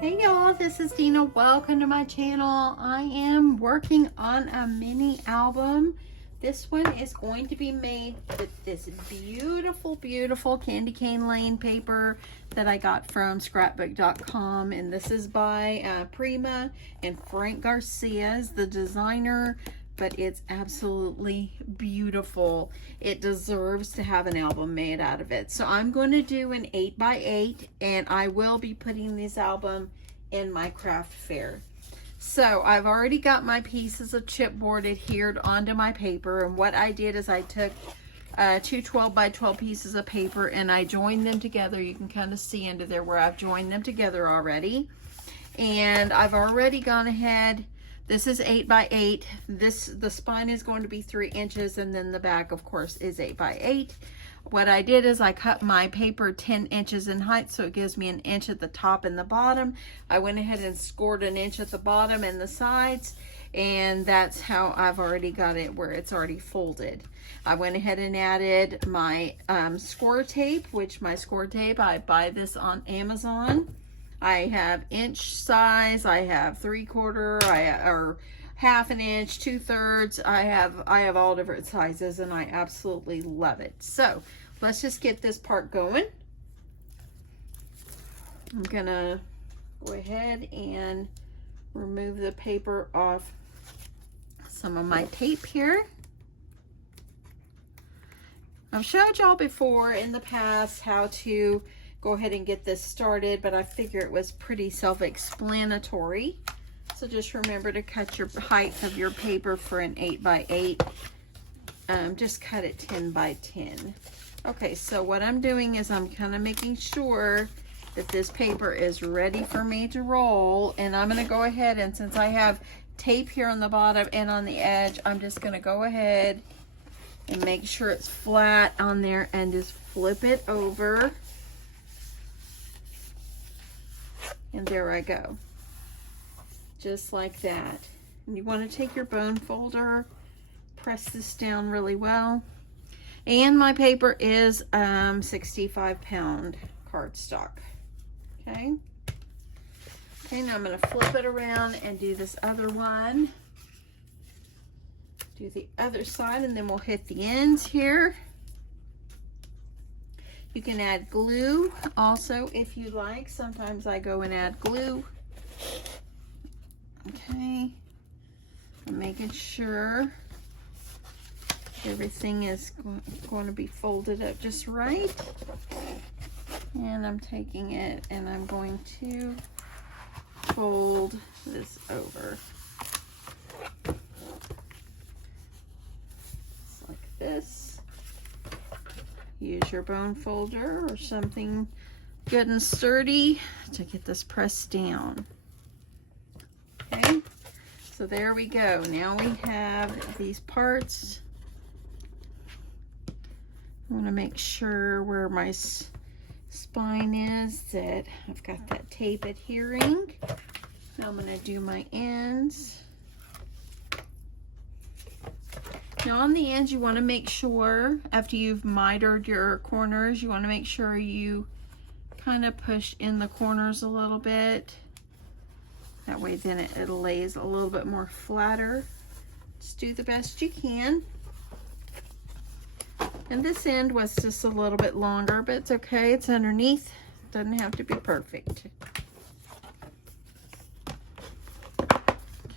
Hey y'all, this is Deanna. Welcome to my channel. I am working on a mini album. This one is going to be made with this beautiful, beautiful candy cane lane paper that I got from scrapbook.com. And this is by Prima, and Frank Garcia is the designer, but it's absolutely beautiful. It deserves to have an album made out of it. So I'm going to do an 8x8, and I will be putting this album in my craft fair. So I've already got my pieces of chipboard adhered onto my paper, and what I did is I took two 12x12 pieces of paper and I joined them together. You can kind of see into there where I've joined them together already. And I've already gone ahead. This is 8x8. The spine is going to be 3 inches, and then the back, of course, is 8x8. What I did is I cut my paper 10 inches in height, so it gives me an inch at the top and the bottom. I went ahead and scored an inch at the bottom and the sides, and that's how I've already got it where it's already folded. I went ahead and added my score tape, which my score tape, I buy this on Amazon. I have inch size, I have 3/4, or half an inch, 2/3. I have all different sizes, and I absolutely love it. So let's just get this part going. I'm gonna go ahead and remove the paper off some of my tape here. I've showed y'all before in the past how to go ahead and get this started, but I figure it was pretty self-explanatory. So just remember to cut your height of your paper for an 8x8. Just cut it 10x10. Okay, so what I'm doing is I'm kind of making sure that this paper is ready for me to roll, and I'm going to go ahead, and since I have tape here on the bottom and on the edge, I'm just going to go ahead and make sure it's flat on there and just flip it over. And there I go. Just like that. And you want to take your bone folder, press this down really well. And my paper is 65-pound cardstock. Okay. Okay, now I'm going to flip it around and do this other one. Do the other side, and then we'll hit the ends here. You can add glue also if you like. Sometimes I go and add glue. Okay, I'm making sure everything is going to be folded up just right. And I'm taking it and I'm going to fold this over. Just like this. Use your bone folder or something good and sturdy to get this pressed down. Okay, so there we go. Now we have these parts. I want to make sure where my spine is that I've got that tape adhering. Now I'm going to do my ends. Now on the ends, you want to make sure, after you've mitered your corners, you want to make sure you kind of push in the corners a little bit. That way then it lays a little bit more flatter. Just do the best you can. And this end was just a little bit longer, but it's okay. It's underneath. Doesn't have to be perfect.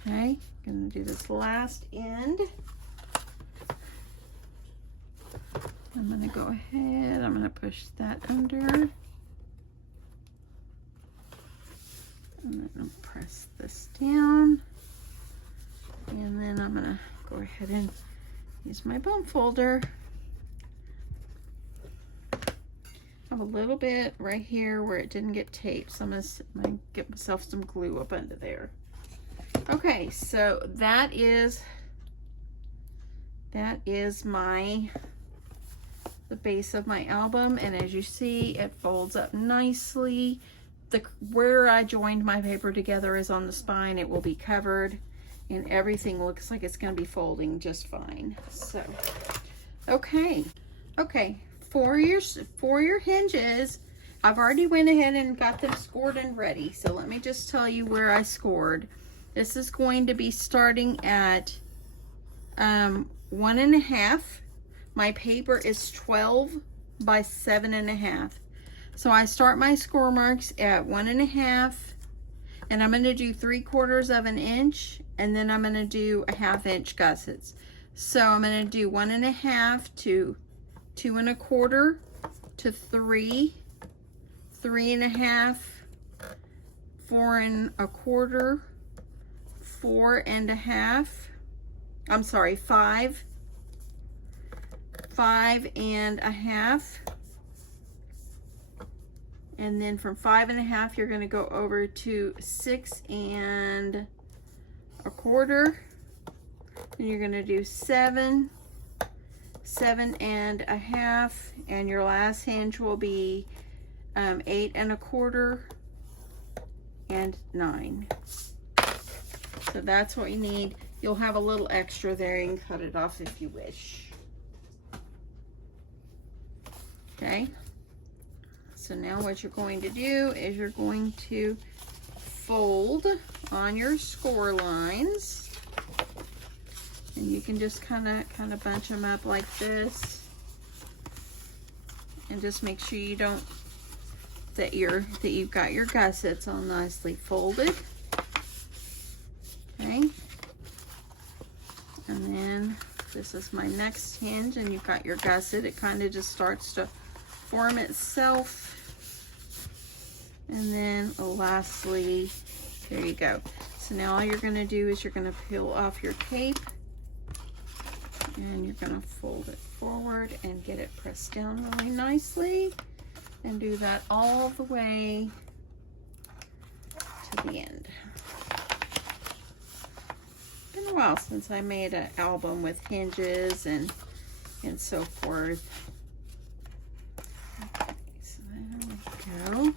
Okay, gonna do this last end. I'm going to go ahead, I'm going to push that under. And then press this down. And then I'm going to go ahead and use my bone folder. I have a little bit right here where it didn't get taped, so I'm going to get myself some glue up under there. Okay, so that is the base of my album, and as you see, it folds up nicely. Where I joined my paper together is on the spine. It will be covered, and everything looks like it's going to be folding just fine. So, okay, for your hinges, I've already went ahead and got them scored and ready. So let me just tell you where I scored. This is going to be starting at 1.5. My paper is 12 by 7.5. So I start my score marks at 1.5, and I'm going to do 3/4 of an inch, and then I'm going to do a 1/2 inch gussets. So I'm going to do 1.5 to 2 1/4 to 3, 3.5, 4 1/4, 4 1/2. I'm sorry, 5, 5 1/2. And then from 5 1/2, you're going to go over to 6 1/4. And you're going to do 7, 7 1/2. And your last hinge will be 8 1/4 and 9. So that's what you need. You'll have a little extra there. You can cut it off if you wish. Okay. So now what you're going to do is you're going to fold on your score lines, and you can just kind of bunch them up like this, and just make sure you don't that you've got your gussets all nicely folded. Okay, and then this is my next hinge, and you've got your gusset. It kind of just starts to form itself. And then lastly, there you go. So now all you're going to do is you're going to peel off your tape, and you're going to fold it forward and get it pressed down really nicely, and do that all the way to the end. It's been a while since I made an album with hinges and so forth. Okay, so there we go.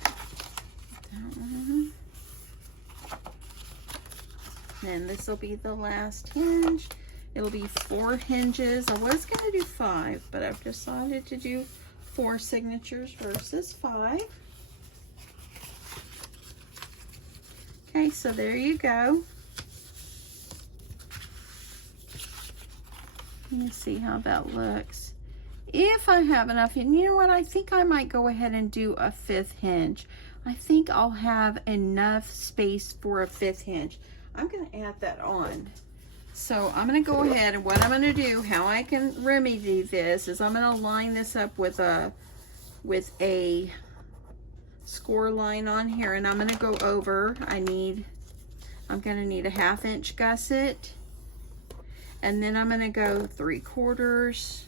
Then this will be the last hinge. It'll be 4 hinges. I was going to do 5, but I've decided to do 4 signatures versus 5. Okay, so there you go. Let me see how that looks. If I have enough, and you know what, I think I might go ahead and do a 5th hinge. I think I'll have enough space for a 5th hinge. I'm going to add that on. So I'm going to go ahead, and what I'm going to do, how I can remedy this, is I'm going to line this up with a score line on here, and I'm going to go over. I'm going to need a 1/2 inch gusset, and then I'm going to go 3/4,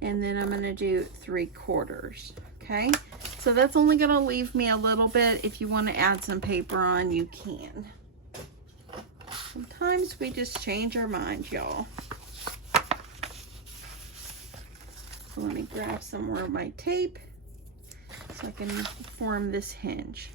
and then I'm going to do 3/4. Okay, so that's only going to leave me a little bit. If you want to add some paper on, you can. Sometimes we just change our minds, y'all. So let me grab some more of my tape so I can form this hinge.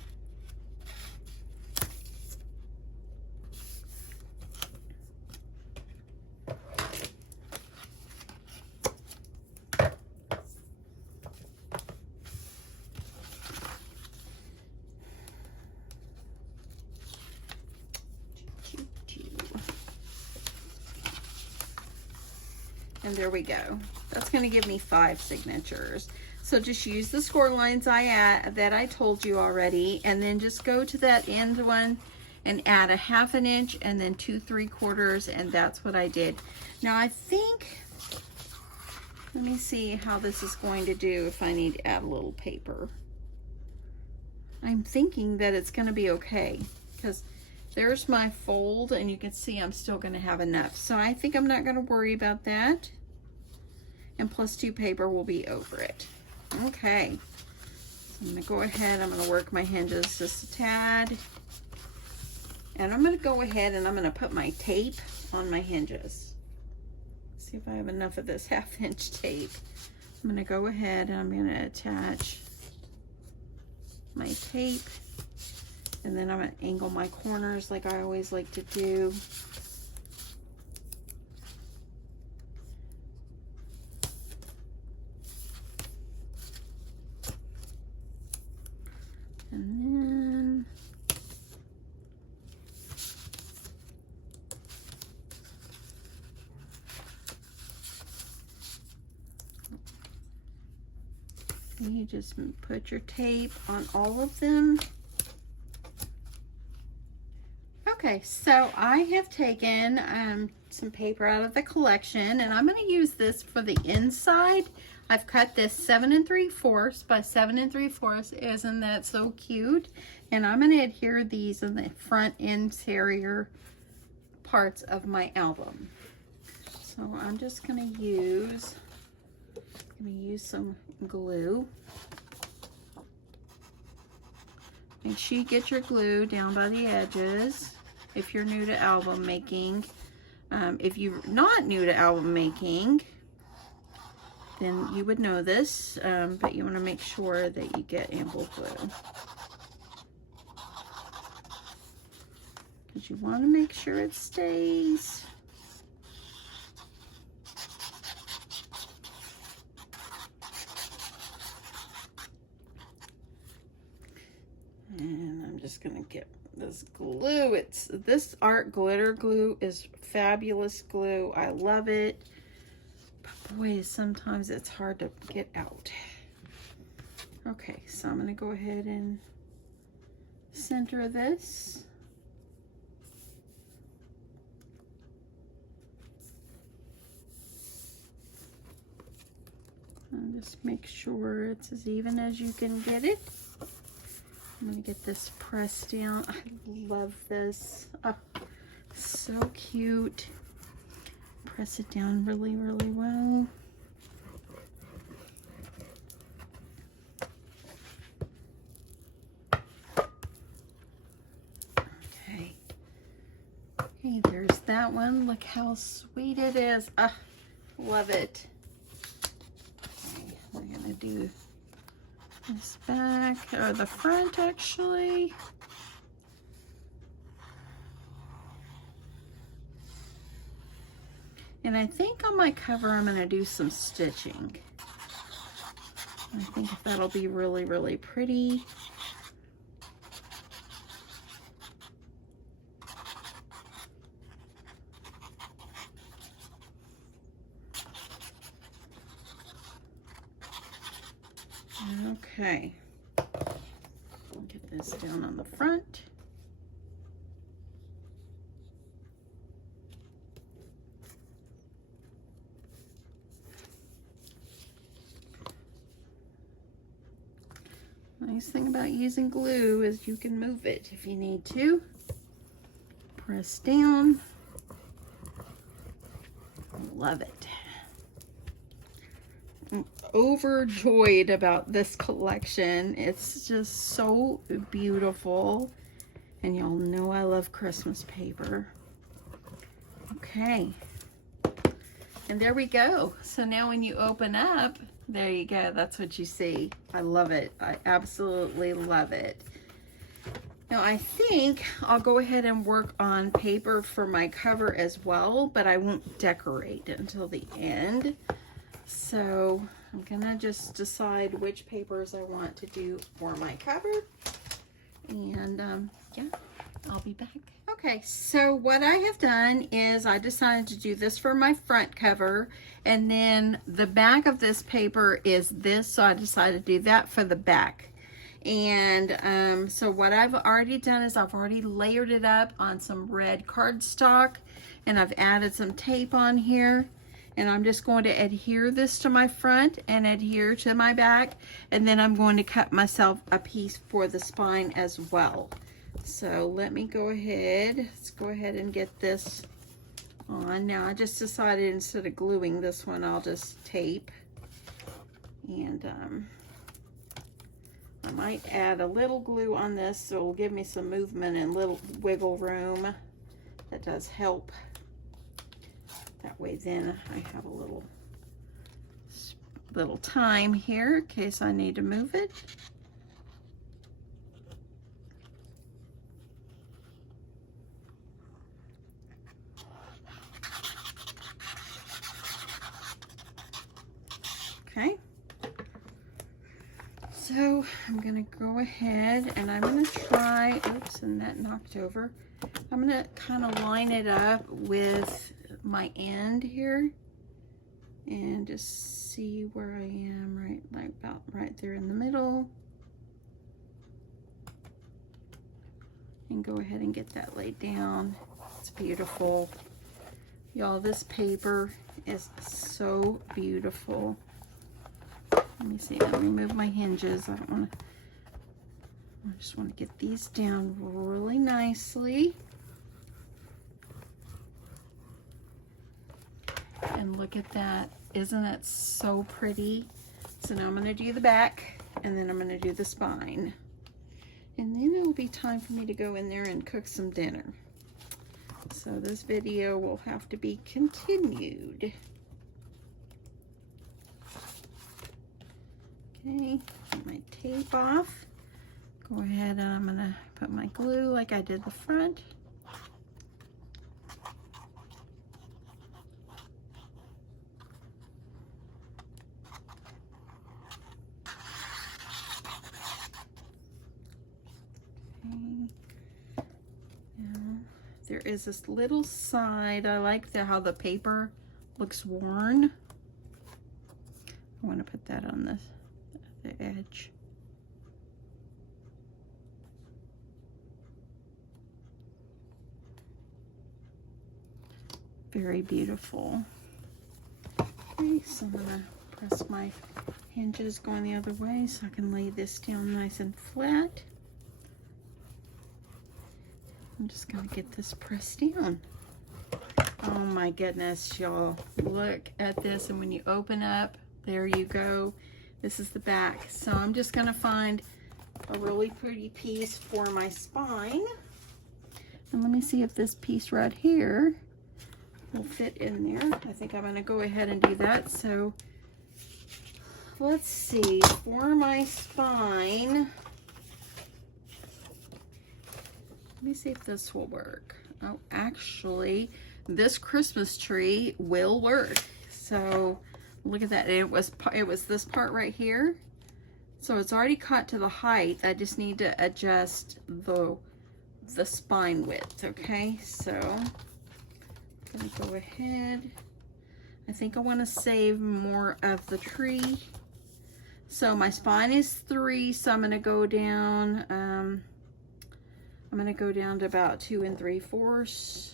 And there we go. That's going to give me 5 signatures. So just use the score lines that I told you already, and then just go to that end one and add a 1/2 inch and then 2 3/4, and that's what I did. Now I think, let me see how this is going to do if I need to add a little paper. I'm thinking that it's going to be okay, because there's my fold, and you can see I'm still going to have enough. So I think I'm not going to worry about that. And plus 2 paper will be over it. Okay. So I'm going to go ahead. I'm going to work my hinges just a tad. And I'm going to go ahead and I'm going to put my tape on my hinges. See if I have enough of this 1/2 inch tape. I'm going to go ahead and I'm going to attach my tape. And then I'm going to angle my corners like I always like to do. You just put your tape on all of them. Okay, so I have taken some paper out of the collection, and I'm going to use this for the inside. I've cut this 7 3/4 by 7 3/4. Isn't that so cute? And I'm going to adhere these in the front interior parts of my album. So I'm just going to use some glue. Make sure you get your glue down by the edges if you're new to album making. If you're not new to album making, then you would know this, but you want to make sure that you get ample glue. Because you want to make sure it stays. And I'm just going to get this glue. This art glitter glue is fabulous glue. I love it. But boy, sometimes it's hard to get out. Okay, so I'm going to go ahead and center this. And just make sure it's as even as you can get it. I'm going to get this pressed down. I love this. Oh, so cute. Press it down really, really well. Okay. Okay, there's that one. Look how sweet it is. Ah, love it. Okay, we're going to do this back, or the front actually. And I think on my cover I'm going to do some stitching. I think that'll be really, really pretty. Okay, get this down on the front. Nice thing about using glue is you can move it if you need to. Press down. Love it. I'm overjoyed about this collection. It's just so beautiful. And y'all know I love Christmas paper. Okay. And there we go. So now when you open up, there you go. That's what you see. I love it. I absolutely love it. Now I think I'll go ahead and work on paper for my cover as well, but I won't decorate until the end. So I'm gonna just decide which papers I want to do for my cover. And yeah, I'll be back. Okay, so what I have done is I decided to do this for my front cover, and then the back of this paper is this, so I decided to do that for the back. And so what I've already done is I've already layered it up on some red cardstock, and I've added some tape on here, and I'm just going to adhere this to my front and adhere to my back, and then I'm going to cut myself a piece for the spine as well. So let me go ahead, let's go ahead and get this on. Now I just decided instead of gluing this one, I'll just tape. And I might add a little glue on this so it'll give me some movement and little wiggle room. That does help. That way then I have a little time here in case I need to move it. Okay, so I'm gonna go ahead and I'm gonna try, oops, and that knocked over. I'm gonna kind of line it up with my end here. and just see where I am, right, like about right there in the middle. And go ahead and get that laid down. It's beautiful. Y'all, this paper is so beautiful. Let me see, I'll remove my hinges. I just want to get these down really nicely. And look at that. Isn't that so pretty? So now I'm going to do the back, and then I'm going to do the spine. And then it'll be time for me to go in there and cook some dinner. So this video will have to be continued. Okay, put my tape off. Go ahead and I'm gonna put my glue like I did the front. There is this little side. I like how the paper looks worn. I want to put that on the edge. Very beautiful. Okay, so I'm gonna press my hinges going the other way so I can lay this down nice and flat. I'm just gonna get this pressed down. Oh my goodness, y'all, look at this. And when you open up, there you go. This is the back. So I'm just gonna find a really pretty piece for my spine. And let me see if this piece right here will fit in there. I think I'm gonna go ahead and do that. So let's see, for my spine, let me see if this will work. Oh, actually, this Christmas tree will work. So look at that. It was this part right here. So it's already cut to the height. I just need to adjust the spine width. Okay, so I'm gonna go ahead. I think I want to save more of the tree. So my spine is 3, so I'm gonna go down. I'm going to go down to about 2 3/4.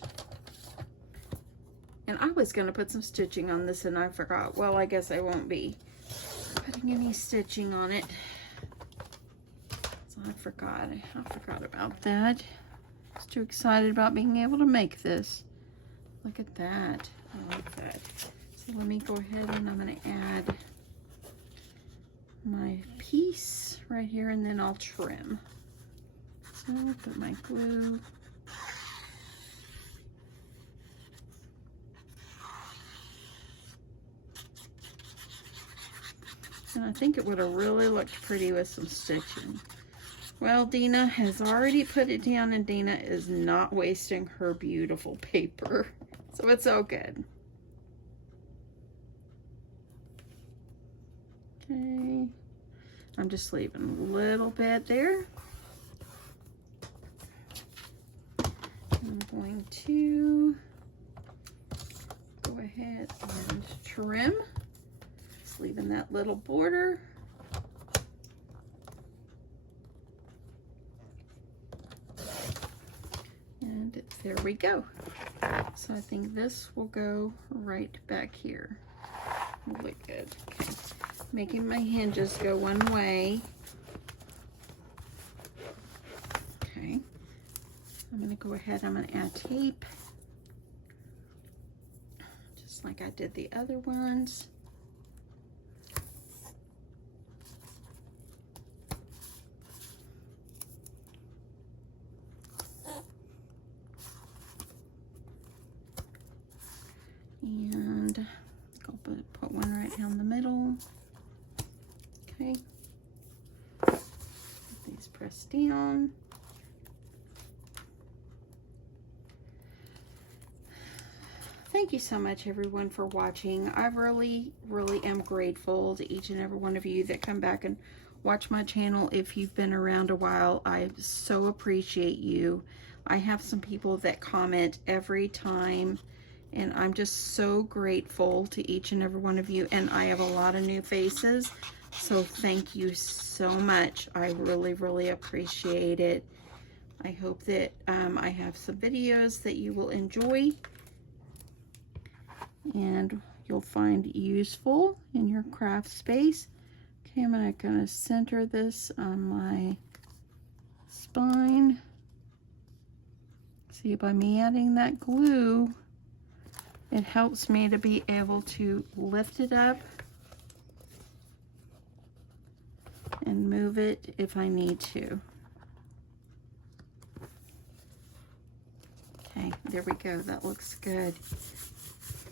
And I was going to put some stitching on this and I forgot. Well, I guess I won't be putting any stitching on it. So I forgot about that. I was too excited about being able to make this. Look at that. I like that. So let me go ahead and I'm going to add my piece right here and then I'll trim. So I'll put my glue. And I think it would have really looked pretty with some stitching. Well, Deanna has already put it down and Deanna is not wasting her beautiful paper. So it's all good. Okay. I'm just leaving a little bit there. I'm going to go ahead and trim, just leaving that little border. And there we go. So I think this will go right back here. Look good. Okay. Making my hinges go one way. Okay. I'm going to go ahead, I'm going to add tape, just like I did the other ones. And I'll put one right down the middle. Okay. Get these pressed down. Thank you so much, everyone, for watching. I really, really am grateful to each and every one of you that come back and watch my channel. If you've been around a while, I so appreciate you. I have some people that comment every time And I'm just so grateful to each and every one of you. And I have a lot of new faces, so thank you so much. I really, really appreciate it. I hope that I have some videos that you will enjoy and you'll find useful in your craft space. Okay, I'm gonna center this on my spine. See, by me adding that glue, it helps me to be able to lift it up and move it if I need to. Okay, there we go. That looks good.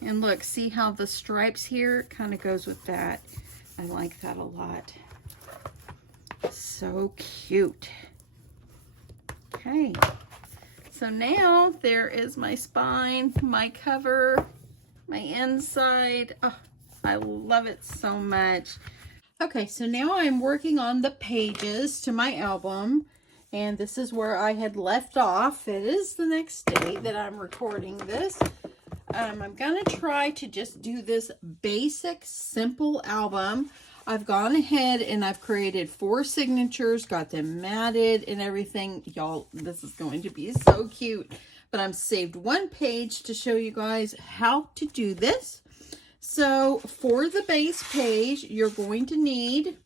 And look, see how the stripes here kind of goes with that. I like that a lot. So cute. Okay. So now there is my spine, my cover, my inside. Oh, I love it so much. Okay, so now I'm working on the pages to my album, and this is where I had left off. It is the next day that I'm recording this. I'm gonna try to just do this basic, simple album. I've gone ahead and I've created 4 signatures, got them matted and everything. Y'all, this is going to be so cute. But I'm saved 1 page to show you guys how to do this. So for the base page, you're going to need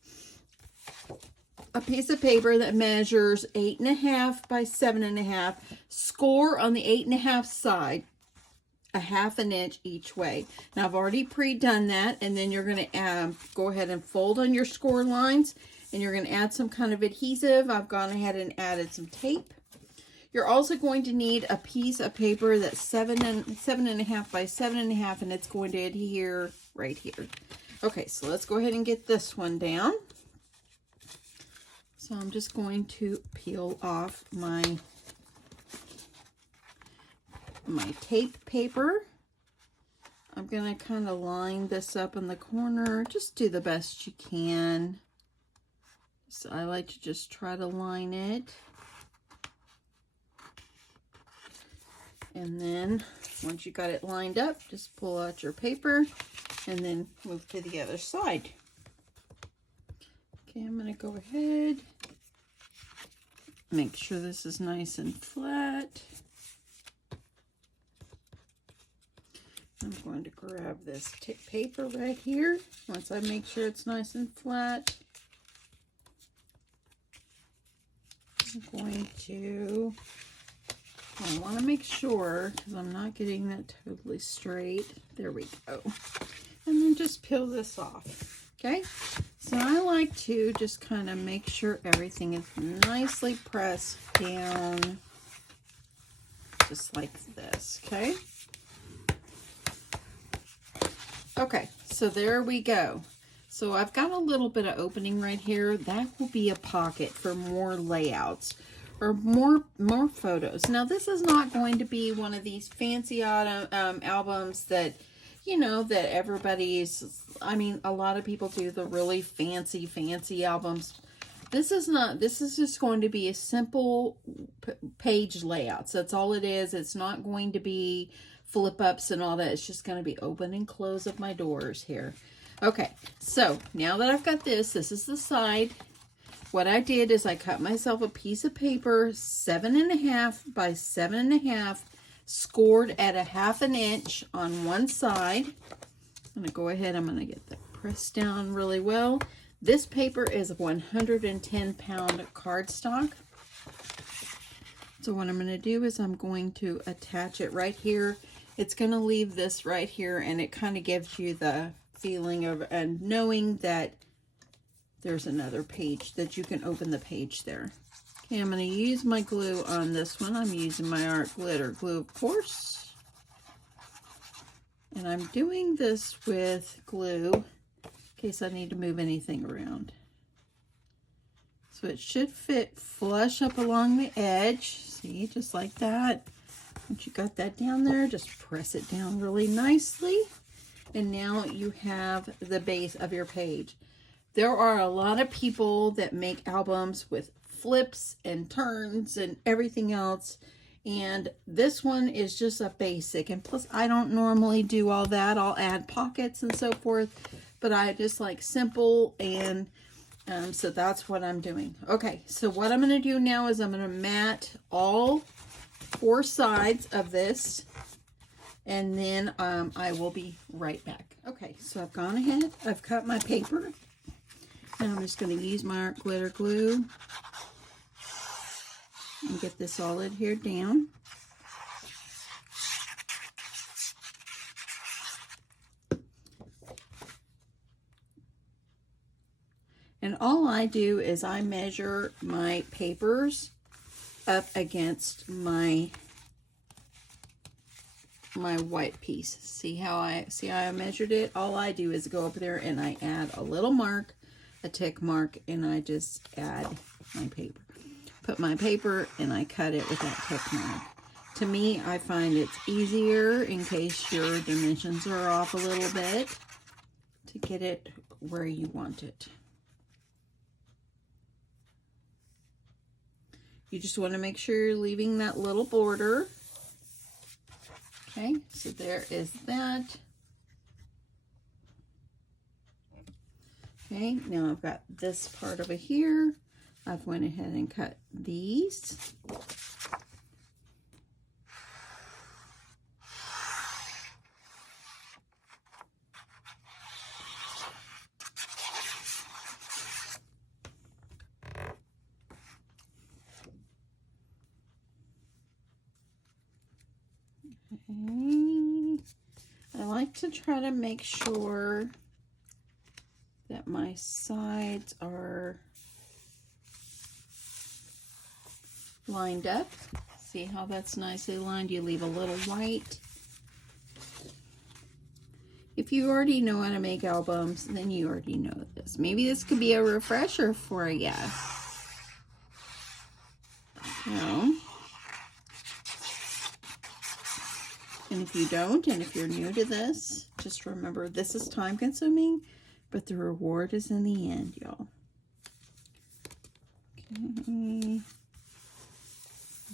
a piece of paper that measures 8.5 by 7.5. Score on the 8.5 side. A 1/2 inch each way. Now I've already pre-done that, and then you're going to go ahead and fold on your score lines, and you're going to add some kind of adhesive. I've gone ahead and added some tape. You're also going to need a piece of paper that's 7.5 by 7.5, and it's going to adhere right here. Okay, so let's go ahead and get this one down. So I'm just going to peel off my tape paper. I'm going to kind of line this up in the corner. Just do the best you can. So I like to just try to line it. And then once you got it lined up, just pull out your paper and then move to the other side. Okay, I'm going to go ahead. Make sure this is nice and flat. I'm going to grab this paper right here. Once I make sure it's nice and flat, I'm going to, I want to make sure, because I'm not getting that totally straight. There we go. And then just peel this off. Okay? So I like to just kind of make sure everything is nicely pressed down, just like this. Okay? Okay, so there we go. So I've got a little bit of opening right here. That will be a pocket for more layouts or more photos. Now this is not going to be one of these fancy albums that, you know, that everybody's, I mean, a lot of people do the really fancy albums. This is not, this is just going to be a simple page layouts. That's all it is. It's not going to be flip ups and all that. It's just going to be open and close of my doors here. Okay, so now that I've got this is the side. What I did is I cut myself a piece of paper 7.5 by 7.5, scored at a 1/2 inch on one side. I'm going to go ahead, I'm going to get that pressed down really well. This paper is 110-pound cardstock. So what I'm going to do is I'm going to attach it right here. It's going to leave this right here, and it kind of gives you the feeling of and knowing that there's another page, that you can open the page there. Okay, I'm going to use my glue on this one. I'm using my art glitter glue, of course. And I'm doing this with glue in case I need to move anything around. So it should fit flush up along the edge. See, just like that. Once you got that down there, just press it down really nicely. And now you have the base of your page. There are a lot of people that make albums with flips and turns and everything else. And this one is just a basic, and plus I don't normally do all that. I'll add pockets and so forth, but I just like simple, and so that's what I'm doing. Okay, so what I'm going to do now is I'm going to mat all 4 sides of this, and then I will be right back. Okay, so I've gone ahead, I've cut my paper, and I'm just going to use my art glitter glue and get this all adhered down. And all I do is I measure my papers up against my white piece. See how I measured it? All I do is go up there and I add a little mark, a tick mark, and I just add my paper. Put my paper and I cut it with that tick mark. To me, I find it's easier in case your dimensions are off a little bit to get it where you want it. You just want to make sure you're leaving that little border. Okay, so there is that. Okay, now I've got this part over here. I've went ahead and cut these. I like to try to make sure that my sides are lined up. See how that's nicely lined? You leave a little white. If you already know how to make albums, then you already know this. Maybe this could be a refresher for you. So, and if you don't, and if you're new to this, just remember this is time consuming, but the reward is in the end, y'all. Okay.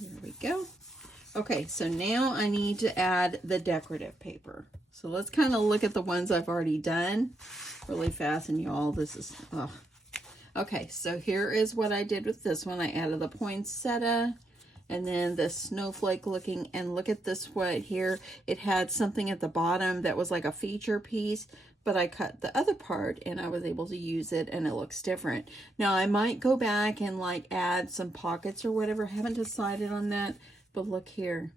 There we go. Okay, so now I need to add the decorative paper. So let's kind of look at the ones I've already done really fast, and y'all, this is, oh. Okay, so here is what I did with this one. I added the poinsettia and then the snowflake looking, and look at this one here. It had something at the bottom that was like a feature piece, but I cut the other part and I was able to use it and it looks different. Now I might go back and like add some pockets or whatever. I haven't decided on that, but look here.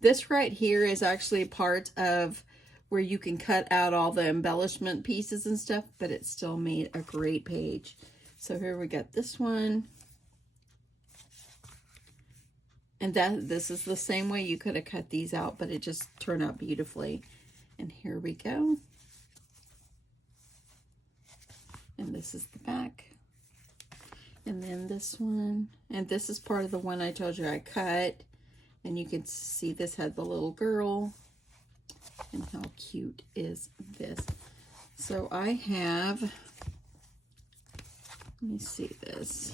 This right here is actually part of where you can cut out all the embellishment pieces and stuff, but it still made a great page. So here we got this one. And this is the same way you could have cut these out, but it just turned out beautifully. And here we go. And this is the back. And then this one. And this is part of the one I told you I cut. And you can see this had the little girl. And how cute is this? So I have, let me see this.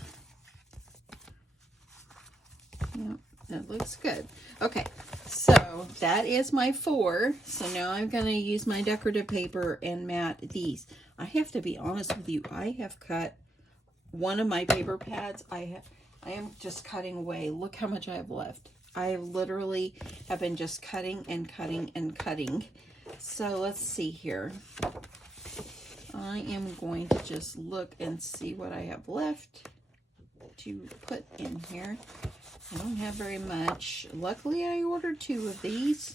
Yep. That looks good. Okay, so that is my 4. So now I'm going to use my decorative paper and mat these. I have to be honest with you. I have cut one of my paper pads. I am just cutting away. Look how much I have left. I literally have been just cutting and cutting and cutting. So let's see here. I am going to just look and see what I have left to put in here. I don't have very much. Luckily, I ordered 2 of these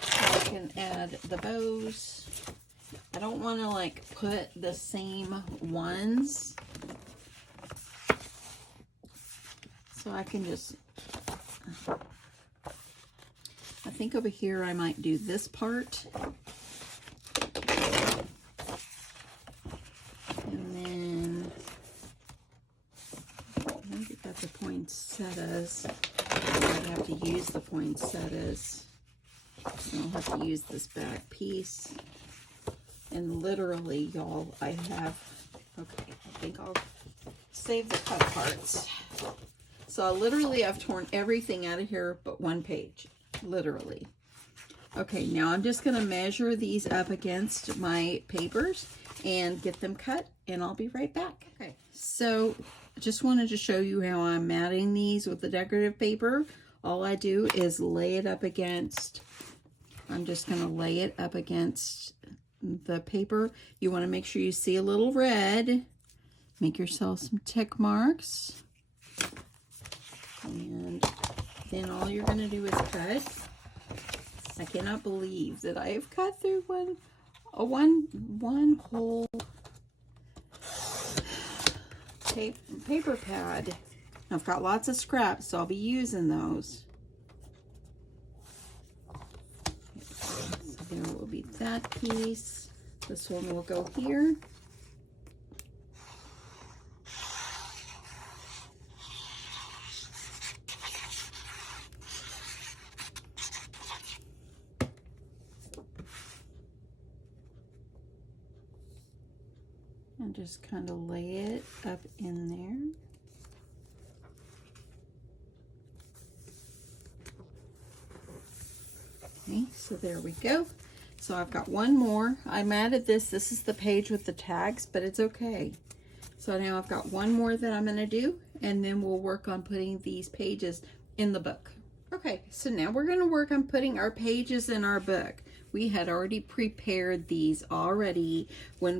so I can add the bows. I don't want to like put the same ones. So I can just, I think over here I might do this part. The poinsettias. I have to use the poinsettias. I'll have to use this back piece. And literally, y'all, I have, okay, I think I'll save the cut parts. So literally I've torn everything out of here but one page, literally. Okay, now I'm just gonna measure these up against my papers and get them cut, and I'll be right back. Okay, so I just wanted to show you how I'm matting these with the decorative paper. All I do is lay it up against, I'm just gonna lay it up against the paper. You wanna make sure you see a little red. Make yourself some tick marks. And then all you're gonna do is cut. I cannot believe that I have cut through one whole paper pad. I've got lots of scraps, so I'll be using those. So there will be that piece. This one will go here. And just kind of lay it up in there. Okay, so there we go. So I've got one more. I matted this. This is the page with the tags, but it's okay. So now I've got one more that I'm going to do, and then we'll work on putting these pages in the book. Okay, so now we're going to work on putting our pages in our book. We had already prepared these already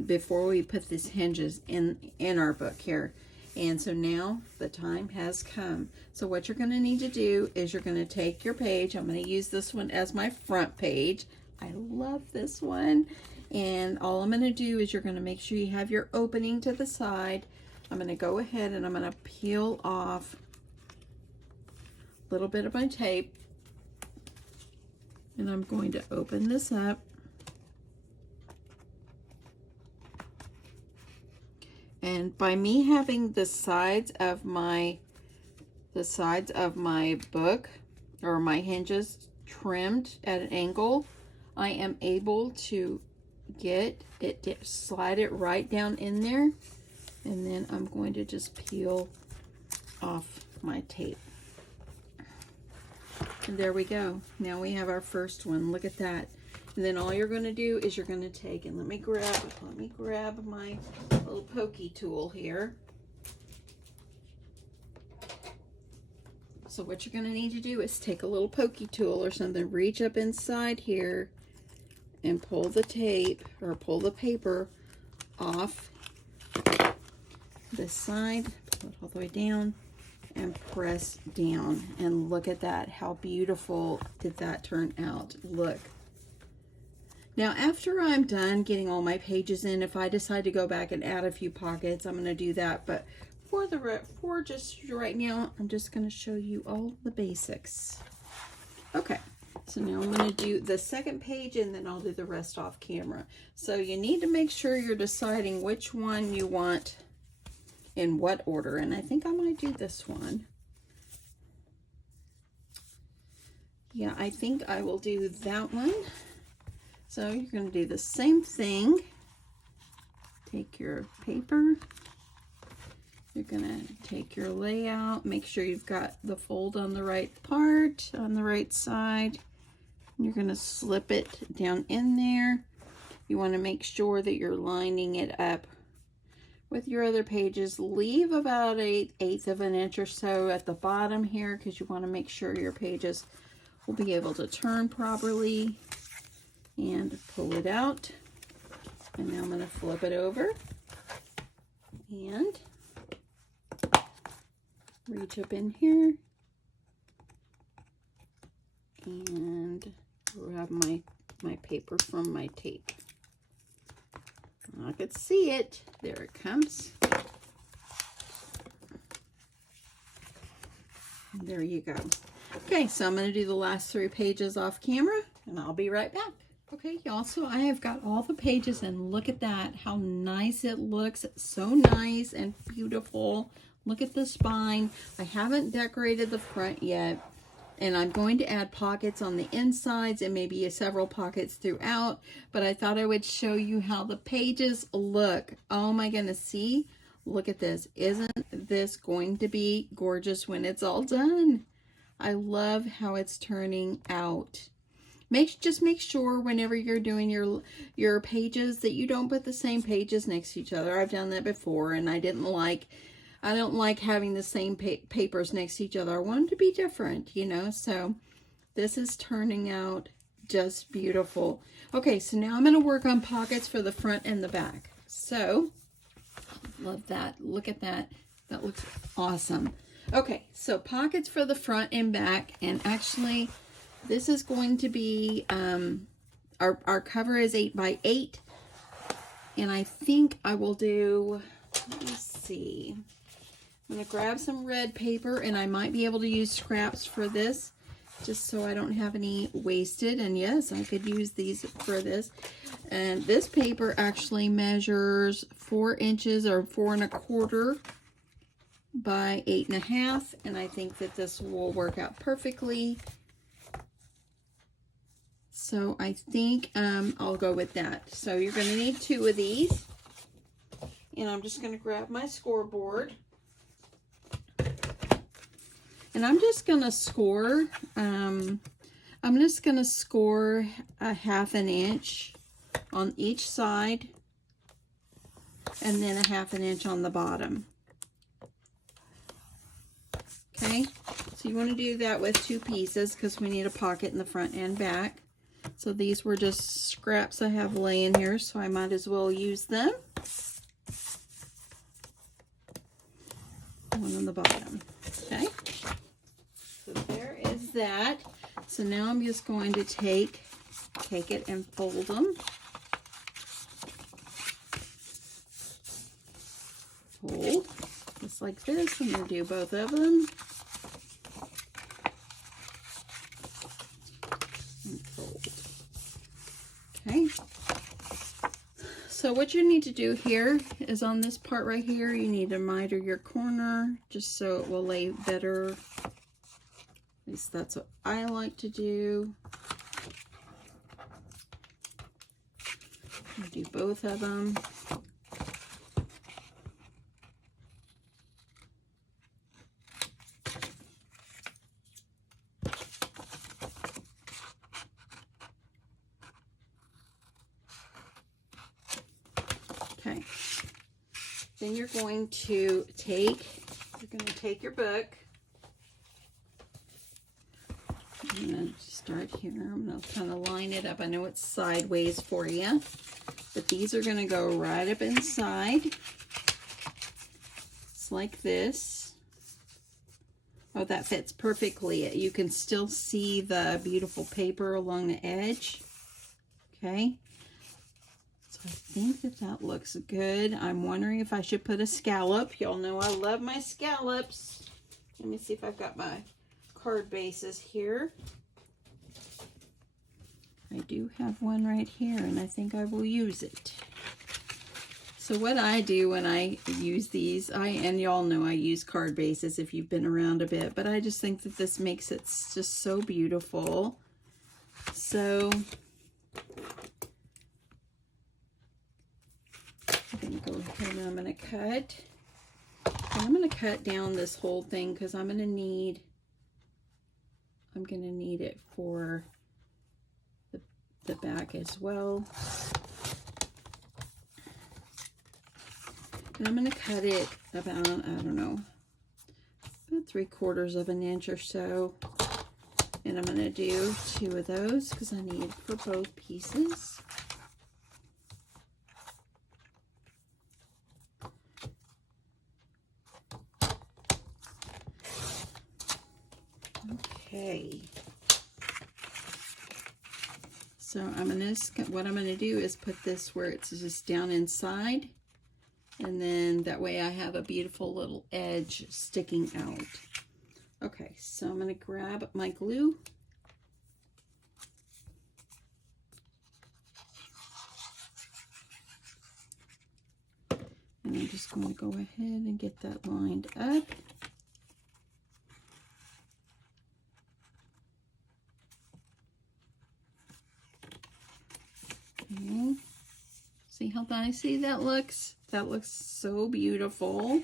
before we put these hinges in our book here. And so now the time has come. So what you're going to need to do is you're going to take your page. I'm going to use this one as my front page. I love this one. And all I'm going to do is you're going to make sure you have your opening to the side. I'm going to go ahead and I'm going to peel off a little bit of my tape. And I'm going to open this up. And by me having the sides of my book or my hinges trimmed at an angle, I am able to get it, slide it right down in there, and then I'm going to just peel off my tape. And there we go. Now we have our first one. Look at that. And then all you're going to do is you're going to take, and let me grab my little pokey tool here. So what you're going to need to do is take a little pokey tool or something, reach up inside here and pull the tape or pull the paper off this side, pull it all the way down and press down. And look at that. How beautiful did that turn out? Look. Now, after I'm done getting all my pages in, if I decide to go back and add a few pockets, I'm going to do that. But for just right now, I'm just going to show you all the basics. Okay, so now I'm going to do the second page, and then I'll do the rest off camera. So you need to make sure you're deciding which one you want in what order. And I think I might do this one. Yeah, I think I will do that one. So you're going to do the same thing. Take your paper. You're going to take your layout. Make sure you've got the fold on the right part, on the right side. And you're going to slip it down in there. You want to make sure that you're lining it up with your other pages. Leave about 1/8 of an inch or so at the bottom here, because you want to make sure your pages will be able to turn properly. And pull it out. And now I'm going to flip it over and reach up in here and grab my paper from my tape. I could see it. There it comes. And there you go. Okay, so I'm going to do the last 3 pages off camera, and I'll be right back. Okay, y'all, so I have got all the pages, and look at that, how nice it looks. It's so nice and beautiful. Look at the spine. I haven't decorated the front yet, and I'm going to add pockets on the insides and maybe several pockets throughout, but I thought I would show you how the pages look. Oh my goodness, see? Look at this. Isn't this going to be gorgeous when it's all done? I love how it's turning out. Just make sure whenever you're doing your pages that you don't put the same pages next to each other. I've done that before, and I don't like having the same papers next to each other. I want them to be different, you know. So this is turning out just beautiful. Okay, so now I'm going to work on pockets for the front and the back. So love that. Look at that. That looks awesome. Okay, so pockets for the front and back, and actually this is going to be, our cover is 8 by 8, and I think I will do, let me see, I'm going to grab some red paper, and I might be able to use scraps for this, just so I don't have any wasted, and yes, I could use these for this. And this paper actually measures 4 inches or 4 1/4 by 8 1/2, and I think that this will work out perfectly. So I think I'll go with that. So you're going to need 2 of these. And I'm just going to grab my scoreboard. And I'm just going to score. I'm just going to score a 1/2 inch on each side. And then a 1/2 inch on the bottom. Okay. So you want to do that with 2 pieces because we need a pocket in the front and back. So these were just scraps I have laying here, so I might as well use them. One on the bottom. Okay. So there is that. So now I'm just going to take it and fold them. Fold. Just like this. I'm going to do both of them. Okay, so what you need to do here is on this part right here, you need to miter your corner just so it will lay better. At least that's what I like to do. I'll do both of them. Okay, then you're going to take your book. I'm going to start here. I'm going to kind of line it up. I know it's sideways for you, but these are going to go right up inside. It's like this. Oh, that fits perfectly. You can still see the beautiful paper along the edge. Okay. I think that looks good. I'm wondering if I should put a scallop. Y'all know I love my scallops. Let me see if I've got my card bases here. I do have one right here, and I think I will use it. So what I do when I use these, and y'all know I use card bases if you've been around a bit, but I just think that this makes it just so beautiful. So I'm going to go ahead and I'm going to cut. And I'm going to cut down this whole thing because I'm going to need it for the back as well. And I'm going to cut it about, I don't know, about 3/4 of an inch or so. And I'm going to do 2 of those because I need for both pieces. Okay. So what I'm going to do is put this where it's just down inside, and then that way I have a beautiful little edge sticking out. Okay, so I'm going to grab my glue. And I'm just going to go ahead and get that lined up. Okay. See See how nicely that looks? That looks so beautiful.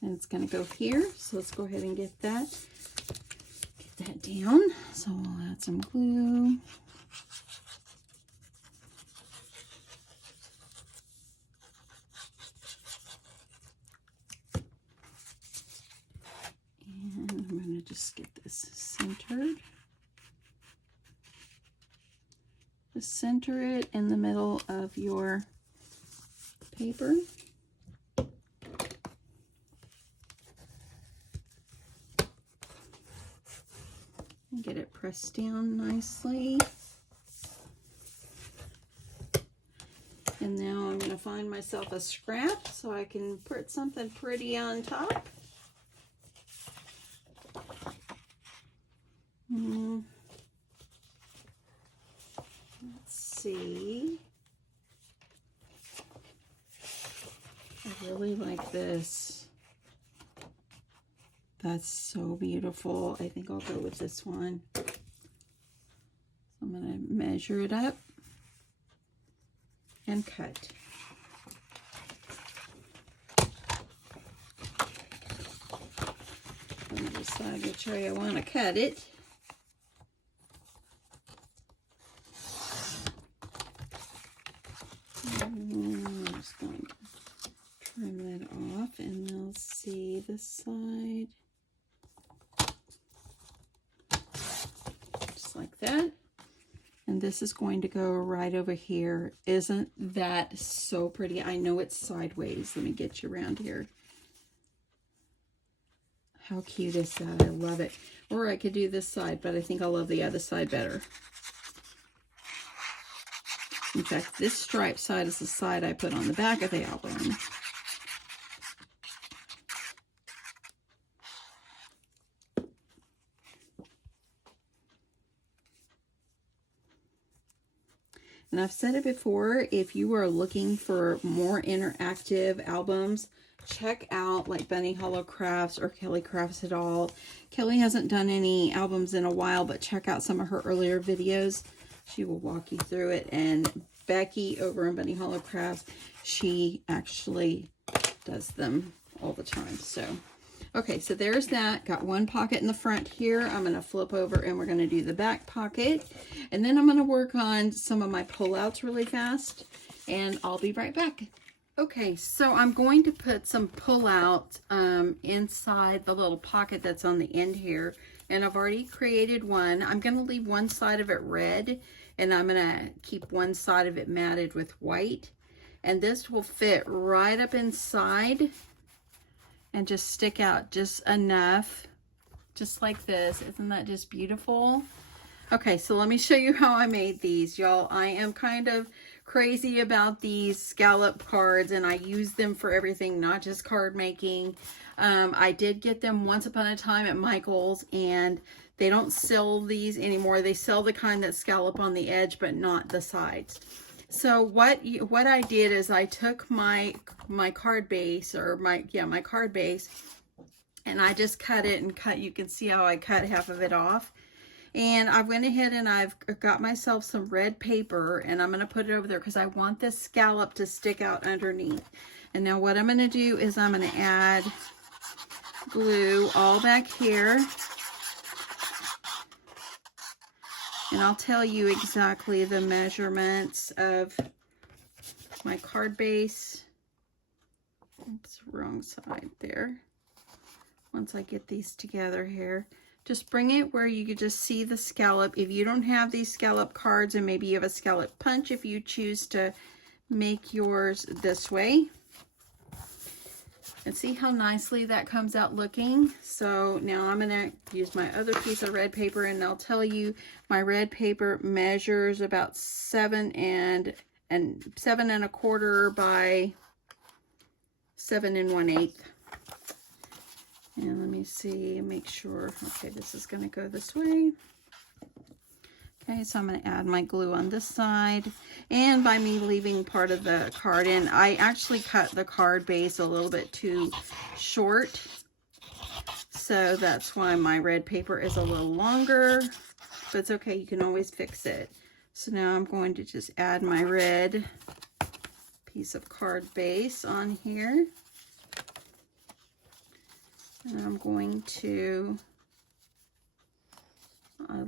And it's going to go here. So let's go ahead and get that down. So we'll add some glue. And I'm going to just get this centered. Just center it in the middle of your paper. And get it pressed down nicely. And now I'm going to find myself a scrap so I can put something pretty on top. Let's see. I really like this. That's so beautiful. I think I'll go with this one. So I'm going to measure it up and cut. Let me decide which way I want to cut it. I'm just going to trim that off, and we'll see this side. Just like that. And this is going to go right over here. Isn't that so pretty? I know it's sideways. Let me get you around here. How cute is that? I love it. Or I could do this side, but I think I love the other side better. In fact, this striped side is the side I put on the back of the album. And I've said it before, if you are looking for more interactive albums, check out like Bunny Hollow Crafts or Kelly Crafts It All. Kelly hasn't done any albums in a while, but check out some of her earlier videos. She will walk you through it. And Becky over in Bunny Hollow Crafts, she actually does them all the time. So, okay, so there's that. Got one pocket in the front here. I'm going to flip over and we're going to do the back pocket. And then I'm going to work on some of my pullouts really fast. And I'll be right back. Okay, so I'm going to put some pullouts inside the little pocket that's on the end here. And I've already created one. I'm going to leave one side of it red. And I'm going to keep one side of it matted with white. And this will fit right up inside and just stick out just enough, just like this. Isn't that just beautiful? Okay, so let me show you how I made these, y'all. I am kind of crazy about these scallop cards, and I use them for everything, not just card making. I did get them once upon a time at Michael's, and they don't sell these anymore. They sell the kind that scallop on the edge, but not the sides. So what I did is I took my card base, or my card base, and I just cut it and cut. You can see how I cut half of it off. And I went ahead and I've got myself some red paper, and I'm going to put it over there because I want this scallop to stick out underneath. And now what I'm going to do is I'm going to add glue all back here. And I'll tell you exactly the measurements of my card base. Oops, wrong side there. Once I get these together here, just bring it where you could just see the scallop. If you don't have these scallop cards, and maybe you have a scallop punch if you choose to make yours this way. And see how nicely that comes out looking. So now I'm going to use my other piece of red paper, and I'll tell you my red paper measures about 7 1/4 by 7 1/8. And let me see, make sure. Okay, this is going to go this way. Okay, so I'm going to add my glue on this side. And by me leaving part of the card in, I actually cut the card base a little bit too short. So that's why my red paper is a little longer. But it's okay, you can always fix it. So now I'm going to just add my red piece of card base on here. And I'm going to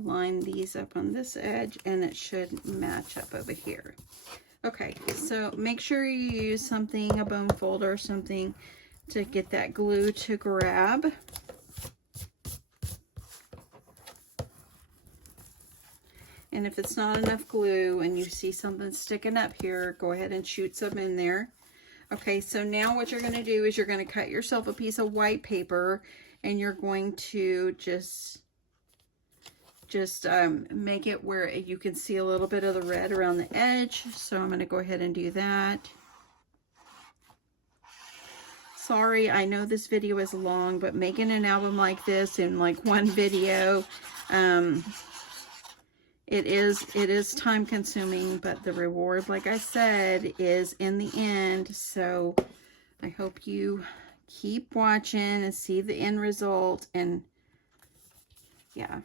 line these up on this edge, and it should match up over here. Okay, so make sure you use something, a bone folder or something, to get that glue to grab. And if it's not enough glue and you see something sticking up here, go ahead and shoot some in there. Okay, so now what you're going to do is you're going to cut yourself a piece of white paper, and you're going to just make it where you can see a little bit of the red around the edge. So I'm going to go ahead and do that. Sorry, I know this video is long, but making an album like this in like one video, it is time consuming, but the reward, like I said, is in the end. So I hope you keep watching and see the end result, and yeah,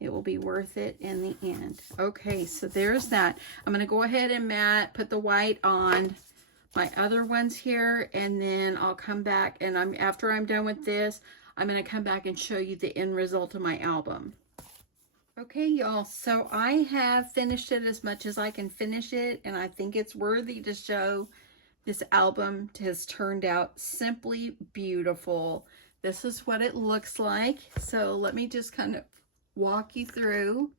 it will be worth it in the end. Okay, so there's that. I'm going to go ahead and put the white on my other ones here, and then I'll come back, and after I'm done with this, I'm going to come back and show you the end result of my album. Okay, y'all, so I have finished it as much as I can finish it, and I think it's worthy to show. This album has turned out simply beautiful. This is what it looks like. So let me just kind of walk you through.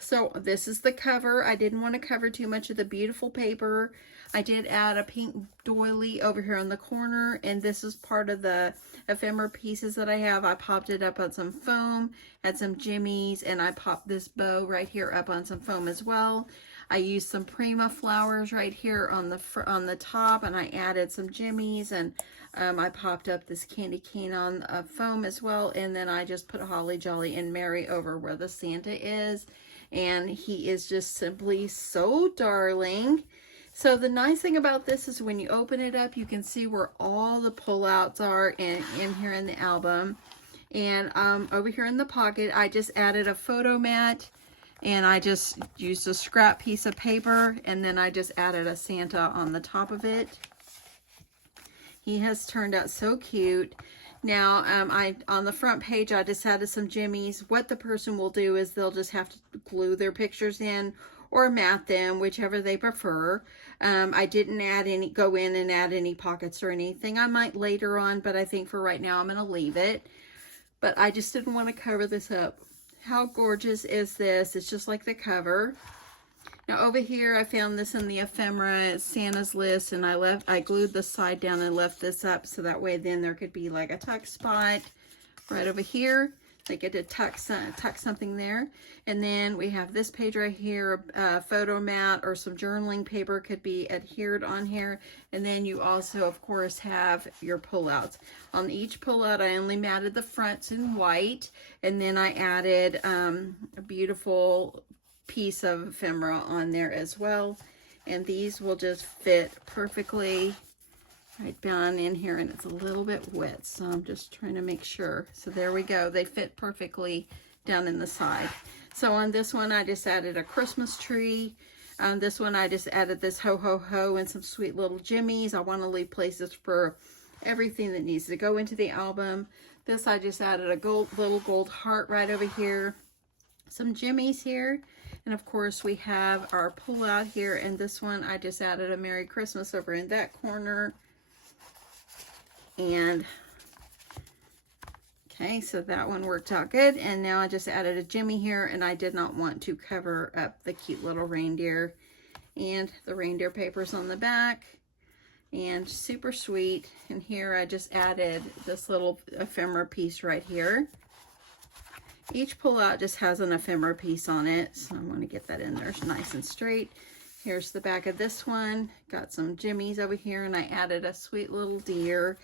So this is the cover. I didn't want to cover too much of the beautiful paper. I did add a pink doily over here on the corner, and this is part of the ephemera pieces that I have. I popped it up on some foam, had some jimmies, and I popped this bow right here up on some foam as well. I used some Prima flowers right here on the top, and I added some jimmies, and I popped up this candy cane on foam as well, and then I just put a holly jolly and Mary over where the Santa is, and he is just simply so darling. So the nice thing about this is when you open it up, you can see where all the pullouts are in here in the album. And over here in the pocket, I just added a photo mat, and I just used a scrap piece of paper, and then I just added a Santa on the top of it. He has turned out so cute. Now, on the front page, I just added some jimmies. What the person will do is they'll just have to glue their pictures in or mat them, whichever they prefer. I didn't go in and add any pockets or anything. I might later on, but I think for right now, I'm going to leave it. But I just didn't want to cover this up. How gorgeous is this? It's just like the cover. Now over here, I found this in the ephemera Santa's list, and I glued the side down and left this up so that way then there could be like a tuck spot right over here. They get to tuck something there. And then we have this page right here, a photo mat or some journaling paper could be adhered on here. And then you also, of course, have your pullouts. On each pullout, I only matted the fronts in white, and then I added a beautiful piece of ephemera on there as well. And these will just fit perfectly right down in here, and it's a little bit wet, so I'm just trying to make sure. So there we go. They fit perfectly down in the side. So on this one, I just added a Christmas tree. On this one, I just added this ho ho ho and some sweet little jimmies. I want to leave places for everything that needs to go into the album. This, I just added a little gold heart right over here. Some jimmies here. And of course, we have our pull out here. And this one, I just added a Merry Christmas over in that corner. And okay, so that one worked out good. And now I just added a jimmy here, and I did not want to cover up the cute little reindeer. And the reindeer paper's on the back, and super sweet. And here I just added this little ephemera piece right here. Each pullout just has an ephemera piece on it, so I'm going to get that in there nice and straight. Here's the back of this one. Got some jimmies over here, and I added a sweet little deer.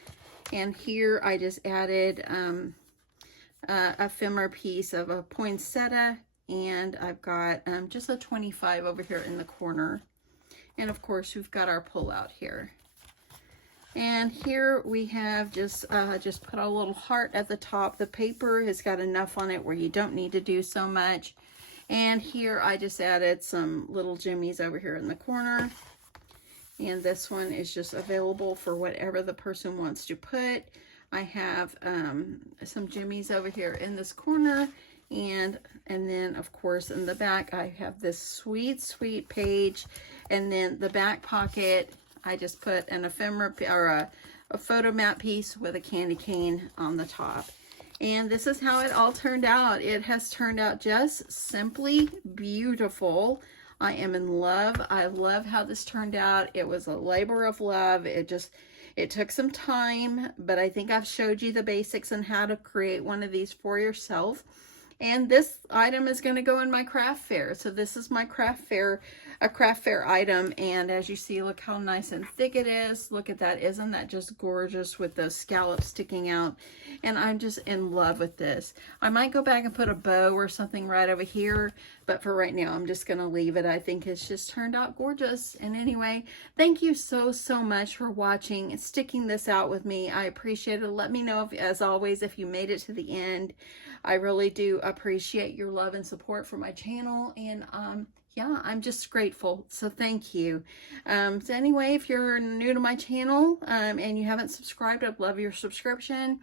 And here I just added a ephemera piece of a poinsettia, and I've got just a 25 over here in the corner. And of course, we've got our pullout here. And here we have just put a little heart at the top. The paper has got enough on it where you don't need to do so much. And here I just added some little jimmies over here in the corner. And this one is just available for whatever the person wants to put. I have some jimmies over here in this corner. And then, of course, in the back, I have this sweet, sweet page. And then the back pocket, I just put an ephemera or a photo mat piece with a candy cane on the top. And this is how it all turned out. It has turned out just simply beautiful. I am in love. I love how this turned out. It was a labor of love. It took some time, but I think I've showed you the basics on how to create one of these for yourself. And this item is going to go in my craft fair. So this is my craft fair, a craft fair item. And as you see, look how nice and thick it is. Look at that. Isn't that just gorgeous with those scallops sticking out? And I'm just in love with this. I might go back and put a bow or something right over here, but for right now, I'm just going to leave it. I think it's just turned out gorgeous. And anyway, thank you so, so much for watching and sticking this out with me. I appreciate it. Let me know, if, as always, if you made it to the end. I really do appreciate your love and support for my channel. And yeah, I'm just grateful. So thank you. So anyway, if you're new to my channel and you haven't subscribed, I'd love your subscription.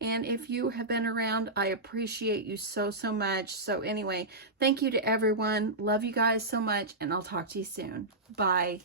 And if you have been around, I appreciate you so, so much. So anyway, thank you to everyone. Love you guys so much, and I'll talk to you soon. Bye.